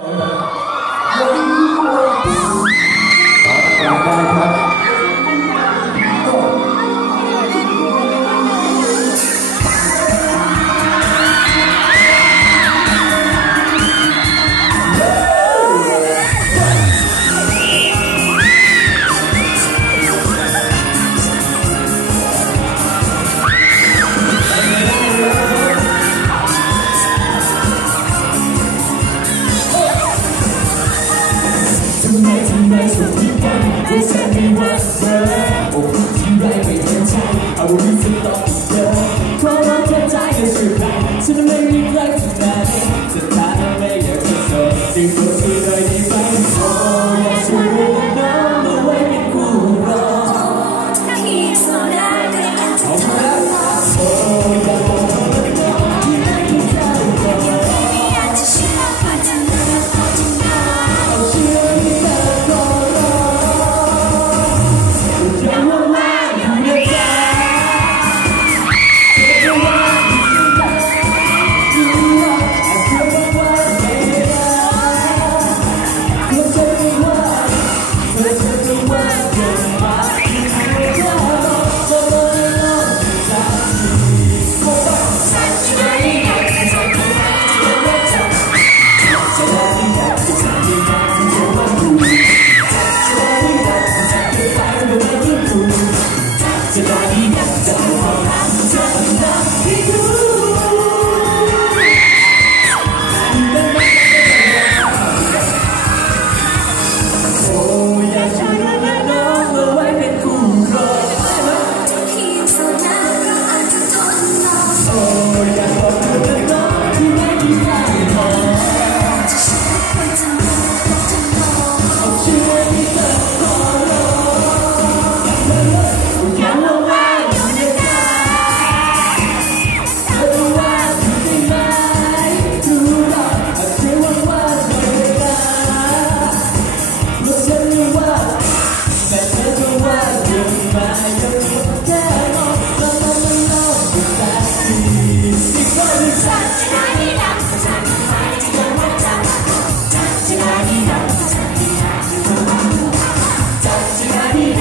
Tonight, it so.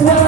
world.